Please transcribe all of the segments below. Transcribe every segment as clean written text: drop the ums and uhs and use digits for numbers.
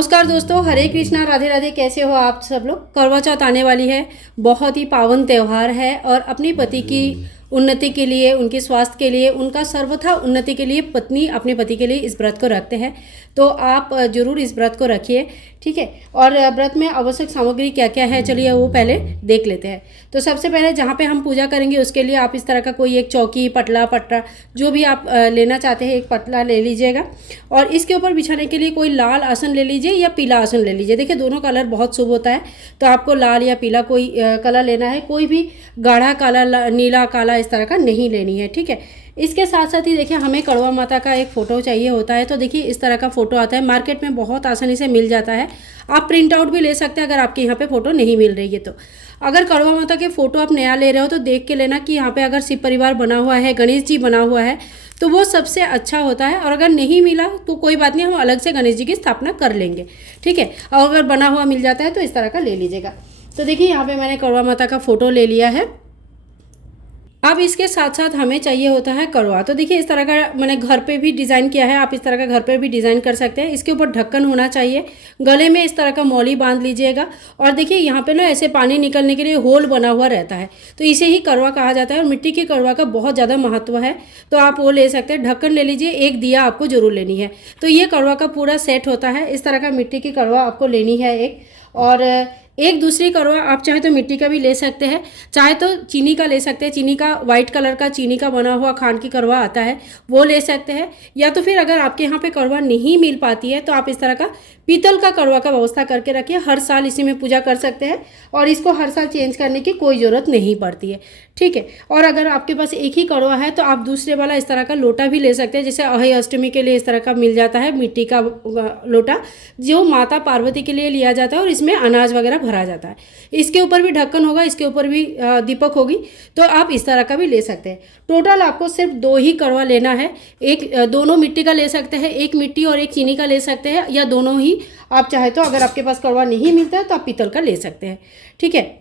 नमस्कार दोस्तों, हरे कृष्णा, राधे राधे। कैसे हो आप सब लोग। करवा चौथ आने वाली है, बहुत ही पावन त्यौहार है और अपनी पति की उन्नति के लिए, उनके स्वास्थ्य के लिए, उनका सर्वथा उन्नति के लिए पत्नी अपने पति के लिए इस व्रत को रखते हैं। तो आप जरूर इस व्रत को रखिए, ठीक है। और व्रत में आवश्यक सामग्री क्या क्या है, चलिए वो पहले देख लेते हैं। तो सबसे पहले जहाँ पे हम पूजा करेंगे उसके लिए आप इस तरह का कोई एक चौकी, पटला, पट्टा जो भी आप लेना चाहते हैं, एक पटला ले लीजिएगा। और इसके ऊपर बिछाने के लिए कोई लाल आसन ले लीजिए या पीला आसन ले लीजिए। देखिए दोनों कलर बहुत शुभ होता है, तो आपको लाल या पीला कोई कलर लेना है। कोई भी गाढ़ा काला, नीला, काला इस तरह का नहीं लेनी है, ठीक है। इसके साथ साथ ही देखिए हमें कड़वा माता का एक फ़ोटो चाहिए होता है। तो देखिए इस तरह का फ़ोटो आता है, मार्केट में बहुत आसानी से मिल जाता है। आप प्रिंट आउट भी ले सकते हैं अगर आपके यहाँ पे फ़ोटो नहीं मिल रही है तो। अगर कड़वा माता के फ़ोटो आप नया ले रहे हो तो देख के लेना कि यहाँ पे अगर शिव परिवार बना हुआ है, गणेश जी बना हुआ है, तो वो सबसे अच्छा होता है। और अगर नहीं मिला तो कोई बात नहीं, हम अलग से गणेश जी की स्थापना कर लेंगे, ठीक है। और अगर बना हुआ मिल जाता है तो इस तरह का ले लीजिएगा। तो देखिए यहाँ पे मैंने कड़वा माता का फ़ोटो ले लिया है। अब इसके साथ साथ हमें चाहिए होता है कड़वा। तो देखिए इस तरह का मैंने घर पे भी डिज़ाइन किया है, आप इस तरह का घर पे भी डिज़ाइन कर सकते हैं। इसके ऊपर ढक्कन होना चाहिए, गले में इस तरह का मौली बांध लीजिएगा। और देखिए यहाँ पे ना ऐसे पानी निकलने के लिए होल बना हुआ रहता है, तो इसे ही कड़वा कहा जाता है। और मिट्टी के कड़वा का बहुत ज़्यादा महत्व है, तो आप वो ले सकते हैं। ढक्कन ले लीजिए, एक दिया आपको जरूर लेनी है। तो ये कड़वा का पूरा सेट होता है। इस तरह का मिट्टी की कड़वा आपको लेनी है एक। और एक दूसरी कड़वा आप चाहे तो मिट्टी का भी ले सकते हैं, चाहे तो चीनी का ले सकते हैं। चीनी का, वाइट कलर का चीनी का बना हुआ खांड की कड़वा आता है, वो ले सकते हैं। या तो फिर अगर आपके यहाँ पे कड़वा नहीं मिल पाती है तो आप इस तरह का पीतल का कड़वा का व्यवस्था करके रखिए। हर साल इसी में पूजा कर सकते हैं और इसको हर साल चेंज करने की कोई ज़रूरत नहीं पड़ती है, ठीक है। और अगर आपके पास एक ही कड़वा है तो आप दूसरे वाला इस तरह का लोटा भी ले सकते हैं। जैसे अभय अष्टमी के लिए इस तरह का मिल जाता है मिट्टी का लोटा, जो माता पार्वती के लिए लिया जाता है और इसमें अनाज वगैरह भरा जाता है। इसके ऊपर भी ढक्कन होगा, इसके ऊपर भी दीपक होगी, तो आप इस तरह का भी ले सकते हैं। टोटल आपको सिर्फ 2 ही कड़वा लेना है। एक दोनों मिट्टी का ले सकते हैं, एक मिट्टी और एक चीनी का ले सकते हैं, या दोनों ही आप चाहे तो। अगर आपके पास कड़वा नहीं मिलता है तो आप पीतल का ले सकते हैं, ठीक है।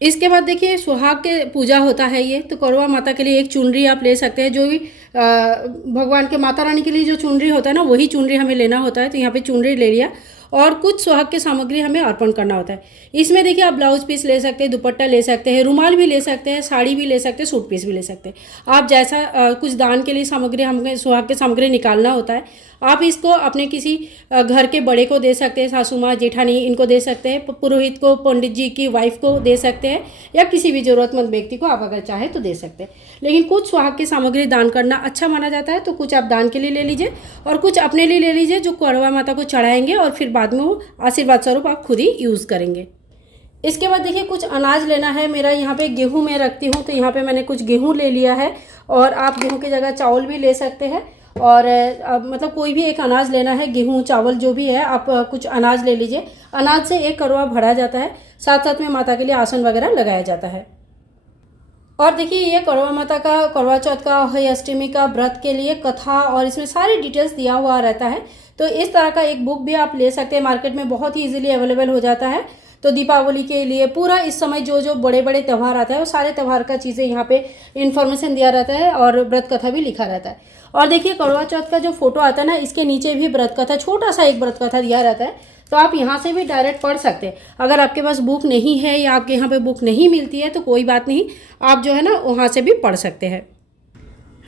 इसके बाद देखिए सुहाग के पूजा होता है ये, तो कड़वा माता के लिए एक चुनरी आप ले सकते हैं। जो भी भगवान के, माता रानी के लिए जो चुनरी होता है ना, वही चुनरी हमें लेना होता है। तो यहाँ पे चुनरी ले लिया और कुछ सुहाग की सामग्री हमें अर्पण करना होता है। इसमें देखिए आप ब्लाउज पीस ले सकते हैं, दुपट्टा ले सकते हैं, रुमाल भी ले सकते हैं, साड़ी भी ले सकते हैं, सूट पीस भी ले सकते हैं। आप जैसा कुछ दान के लिए सामग्री, हमें सुहाग की सामग्री निकालना होता है, आप इसको अपने किसी घर के बड़े को दे सकते हैं, सासू माँ, जेठानी, इनको दे सकते हैं, पुरोहित को, पंडित जी की वाइफ को दे सकते हैं, या किसी भी ज़रूरतमंद व्यक्ति को आप अगर चाहे तो दे सकते हैं। लेकिन कुछ सुहाग की सामग्री दान करना अच्छा माना जाता है, तो कुछ आप दान के लिए ले लीजिए और कुछ अपने लिए ले लीजिए, जो कड़वा माता को चढ़ाएंगे और फिर बाद में वो आशीर्वाद स्वरूप आप खुद ही यूज़ करेंगे। इसके बाद देखिए कुछ अनाज लेना है। मेरा यहाँ पे गेहूँ मैं रखती हूँ, तो यहाँ पे मैंने कुछ गेहूँ ले लिया है। और आप गेहूँ की जगह चावल भी ले सकते हैं। और मतलब कोई भी एक अनाज लेना है, गेहूँ, चावल जो भी है, आप कुछ अनाज ले लीजिए। अनाज से एक कड़वा भरा जाता है, साथ साथ में माता के लिए आसन वगैरह लगाया जाता है। और देखिए ये कड़वा माता का, करवा चौथ का, अभय अष्टमी का व्रत के लिए कथा और इसमें सारी डिटेल्स दिया हुआ रहता है। तो इस तरह का एक बुक भी आप ले सकते हैं, मार्केट में बहुत ही इजीली अवेलेबल हो जाता है। तो दीपावली के लिए पूरा इस समय जो जो बड़े बड़े त्यौहार आता है, वो सारे त्यौहार का चीज़ें यहाँ पे इन्फॉर्मेशन दिया रहता है और व्रत कथा भी लिखा रहता है। और देखिए करवा चौथ का जो फोटो आता है ना, इसके नीचे भी व्रत कथा, छोटा सा एक व्रत कथा दिया रहता है, तो आप यहाँ से भी डायरेक्ट पढ़ सकते हैं। अगर आपके पास बुक नहीं है या आपके यहाँ पे बुक नहीं मिलती है तो कोई बात नहीं, आप जो है ना वहाँ से भी पढ़ सकते हैं।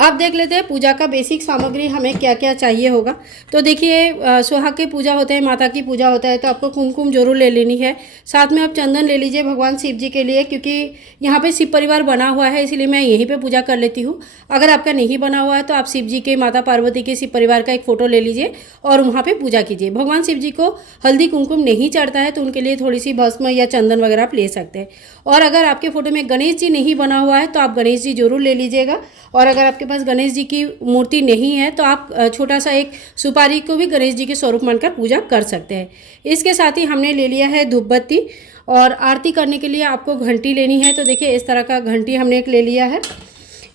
अब देख लेते हैं पूजा का बेसिक सामग्री हमें क्या क्या चाहिए होगा। तो देखिए सुहाग की पूजा होते हैं, माता की पूजा होता है, तो आपको कुमकुम जरूर ले लेनी है। साथ में आप चंदन ले लीजिए भगवान शिव जी के लिए, क्योंकि यहाँ पे शिव परिवार बना हुआ है, इसीलिए मैं यहीं पे पूजा कर लेती हूँ। अगर आपका नहीं बना हुआ है तो आप शिव जी के, माता पार्वती के, शिव परिवार का एक फ़ोटो ले लीजिए और वहाँ पर पूजा कीजिए। भगवान शिव जी को हल्दी कुमकुम नहीं चढ़ता है, तो उनके लिए थोड़ी सी भस्म या चंदन वगैरह आप ले सकते हैं। और अगर आपके फ़ोटो में गणेश जी नहीं बना हुआ है तो आप गणेश जी जरूर ले लीजिएगा। और अगर आपके पास गणेश जी की मूर्ति नहीं है तो आप छोटा सा एक सुपारी को भी गणेश जी के स्वरूप मानकर पूजा कर सकते हैं। इसके साथ ही हमने ले लिया है धूप बत्ती, और आरती करने के लिए आपको घंटी लेनी है। तो देखिए इस तरह का घंटी हमने एक ले लिया है।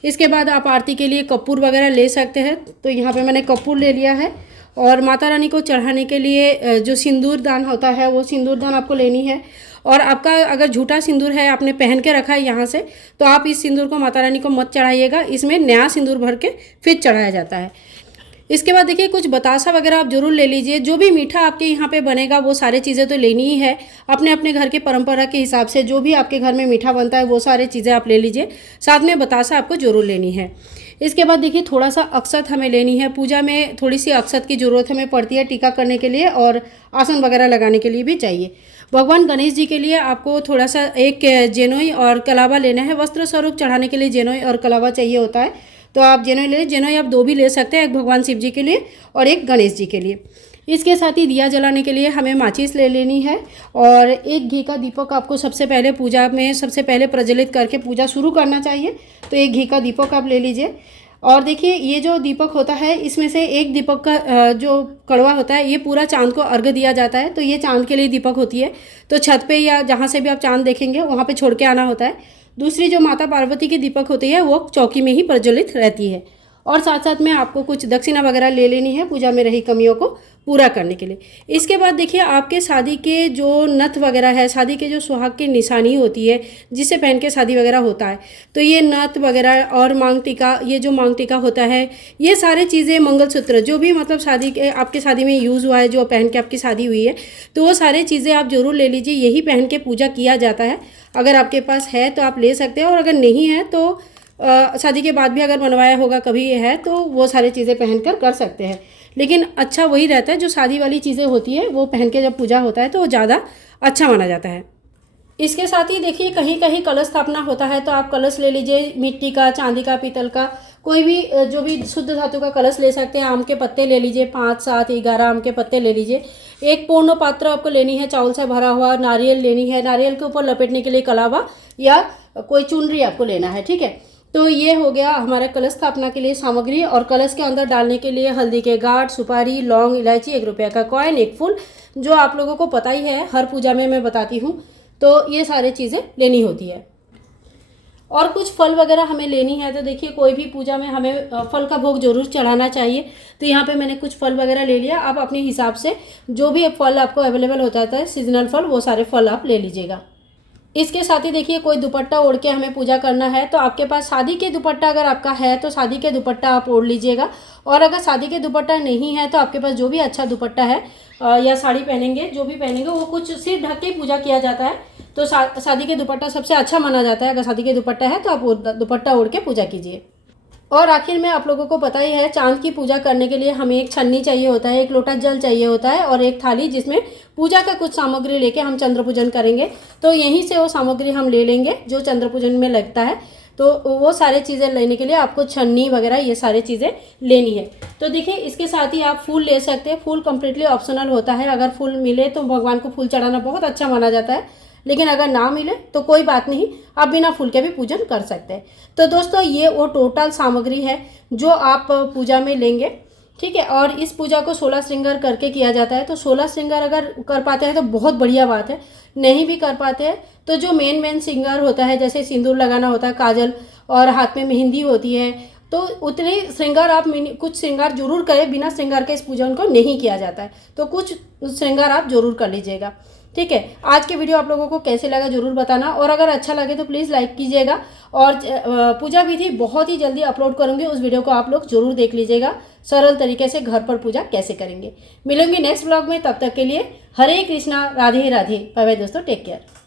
इसके बाद आप आरती के लिए कपूर वगैरह ले सकते हैं, तो यहाँ पे मैंने कपूर ले लिया है। और माता रानी को चढ़ाने के लिए जो सिंदूर दान होता है, वो सिंदूर दान आपको लेनी है। और आपका अगर झूठा सिंदूर है, आपने पहन के रखा है यहाँ से, तो आप इस सिंदूर को माता रानी को मत चढ़ाइएगा। इसमें नया सिंदूर भर के फिर चढ़ाया जाता है। इसके बाद देखिए कुछ बतासा वगैरह आप जरूर ले लीजिए। जो भी मीठा आपके यहाँ पे बनेगा वो सारी चीज़ें तो लेनी ही है। अपने अपने घर के परंपरा के हिसाब से जो भी आपके घर में मीठा बनता है वो सारी चीज़ें आप ले लीजिए। साथ में बतासा आपको जरूर लेनी है। इसके बाद देखिए थोड़ा सा अक्षत हमें लेनी है। पूजा में थोड़ी सी अक्षत की ज़रूरत हमें पड़ती है टीका करने के लिए और आसन वगैरह लगाने के लिए भी चाहिए। भगवान गणेश जी के लिए आपको थोड़ा सा एक जेनोई और कलावा लेना है। वस्त्र स्वरूप चढ़ाने के लिए जेनोई और कलावा चाहिए होता है, तो आप जेनोई ले, जेनोई आप 2 भी ले सकते हैं, एक भगवान शिव जी के लिए और एक गणेश जी के लिए। इसके साथ ही दिया जलाने के लिए हमें माचिस ले लेनी है और एक घी का दीपक आपको सबसे पहले पूजा में सबसे पहले प्रज्वलित करके पूजा शुरू करना चाहिए। तो एक घी का दीपक आप ले लीजिए। और देखिए ये जो दीपक होता है इसमें से एक दीपक का जो कड़वा होता है ये पूरा चांद को अर्घ्य दिया जाता है। तो ये चांद के लिए दीपक होती है, तो छत पे या जहाँ से भी आप चांद देखेंगे वहाँ पे छोड़ के आना होता है। दूसरी जो माता पार्वती की दीपक होती है वो चौकी में ही प्रज्वलित रहती है। और साथ साथ में आपको कुछ दक्षिणा वगैरह ले लेनी है पूजा में रही कमियों को पूरा करने के लिए। इसके बाद देखिए आपके शादी के जो नथ वगैरह है, शादी के जो सुहाग की निशानी होती है जिसे पहन के शादी वगैरह होता है, तो ये नथ वगैरह और मांग टीका, ये जो मांग टीका होता है, ये सारी चीज़ें, मंगलसूत्र जो भी मतलब शादी के आपके शादी में यूज़ हुआ है, जो पहन के आपकी शादी हुई है, तो वो सारी चीज़ें आप जरूर ले लीजिए। यही पहन के पूजा किया जाता है। अगर आपके पास है तो आप ले सकते हैं और अगर नहीं है तो शादी के बाद भी अगर बनवाया होगा कभी है तो वो सारी चीज़ें पहनकर कर सकते हैं। लेकिन अच्छा वही रहता है जो शादी वाली चीज़ें होती है वो पहन के जब पूजा होता है तो वो ज़्यादा अच्छा माना जाता है। इसके साथ ही देखिए कहीं कहीं कलश स्थापना होता है, तो आप कलश ले लीजिए, मिट्टी का, चांदी का, पीतल का, कोई भी जो भी शुद्ध धातु का कलश ले सकते हैं। आम के पत्ते ले लीजिए, 5, 7, 11 आम के पत्ते ले लीजिए। एक पूर्ण पात्र आपको लेनी है चावल से भरा हुआ, नारियल लेनी है, नारियल के ऊपर लपेटने के लिए कलावा या कोई चुनरी आपको लेना है, ठीक है। तो ये हो गया हमारे कलश स्थापना के लिए सामग्री। और कलश के अंदर डालने के लिए हल्दी के गांठ, सुपारी, लौंग, इलायची, 1 रुपये का कॉइन, 1 फूल, जो आप लोगों को पता ही है, हर पूजा में मैं बताती हूँ। तो ये सारी चीज़ें लेनी होती है। और कुछ फल वगैरह हमें लेनी है। तो देखिए कोई भी पूजा में हमें फल का भोग जरूर चढ़ाना चाहिए। तो यहाँ पे मैंने कुछ फल वगैरह ले लिया। आप अपने हिसाब से जो भी फल आपको अवेलेबल होता है सीजनल फल, वो सारे फल आप ले लीजिएगा। इसके साथ ही देखिए कोई दुपट्टा ओढ़ के हमें पूजा करना है। तो आपके पास शादी के दुपट्टा अगर आपका है तो शादी के दुपट्टा आप ओढ़ लीजिएगा। और अगर शादी के दुपट्टा नहीं है तो आपके पास जो भी अच्छा दुपट्टा है या साड़ी पहनेंगे, जो भी पहनेंगे, वो कुछ सिर ढक के पूजा किया जाता है। तो शादी के दुपट्टा सबसे अच्छा माना जाता है। अगर शादी के दुपट्टा है तो आप दुपट्टा ओढ़ के पूजा कीजिए। और आखिर में आप लोगों को पता ही है चांद की पूजा करने के लिए हमें एक छन्नी चाहिए होता है, एक लोटा जल चाहिए होता है और एक थाली जिसमें पूजा का कुछ सामग्री लेके हम चंद्र पूजन करेंगे। तो यहीं से वो सामग्री हम ले लेंगे जो चंद्र पूजन में लगता है। तो वो सारे चीज़ें लेने के लिए आपको छन्नी वगैरह ये सारी चीज़ें लेनी है। तो देखिए इसके साथ ही आप फूल ले सकते हैं। फूल कम्प्लीटली ऑप्शनल होता है। अगर फूल मिले तो भगवान को फूल चढ़ाना बहुत अच्छा माना जाता है, लेकिन अगर ना मिले तो कोई बात नहीं, आप बिना फूल के भी पूजन कर सकते हैं। तो दोस्तों ये वो टोटल सामग्री है जो आप पूजा में लेंगे, ठीक है। और इस पूजा को 16 श्रृंगार करके किया जाता है। तो 16 श्रृंगार अगर कर पाते हैं तो बहुत बढ़िया बात है। नहीं भी कर पाते हैं तो जो मेन श्रृंगार होता है, जैसे सिंदूर लगाना होता है, काजल और हाथ में मेहंदी होती है, तो उतने श्रृंगार आप कुछ श्रृंगार जरूर करें। बिना श्रृंगार के इस पूजन को नहीं किया जाता है, तो कुछ श्रृंगार आप जरूर कर लीजिएगा, ठीक है। आज के वीडियो आप लोगों को कैसे लगा जरूर बताना, और अगर अच्छा लगे तो प्लीज़ लाइक कीजिएगा। और पूजा विधि बहुत ही जल्दी अपलोड करूंगी, उस वीडियो को आप लोग जरूर देख लीजिएगा, सरल तरीके से घर पर पूजा कैसे करेंगे। मिलेंगे नेक्स्ट ब्लॉग में, तब तक के लिए हरे कृष्णा, राधे राधे, बाय बाय दोस्तों, टेक केयर।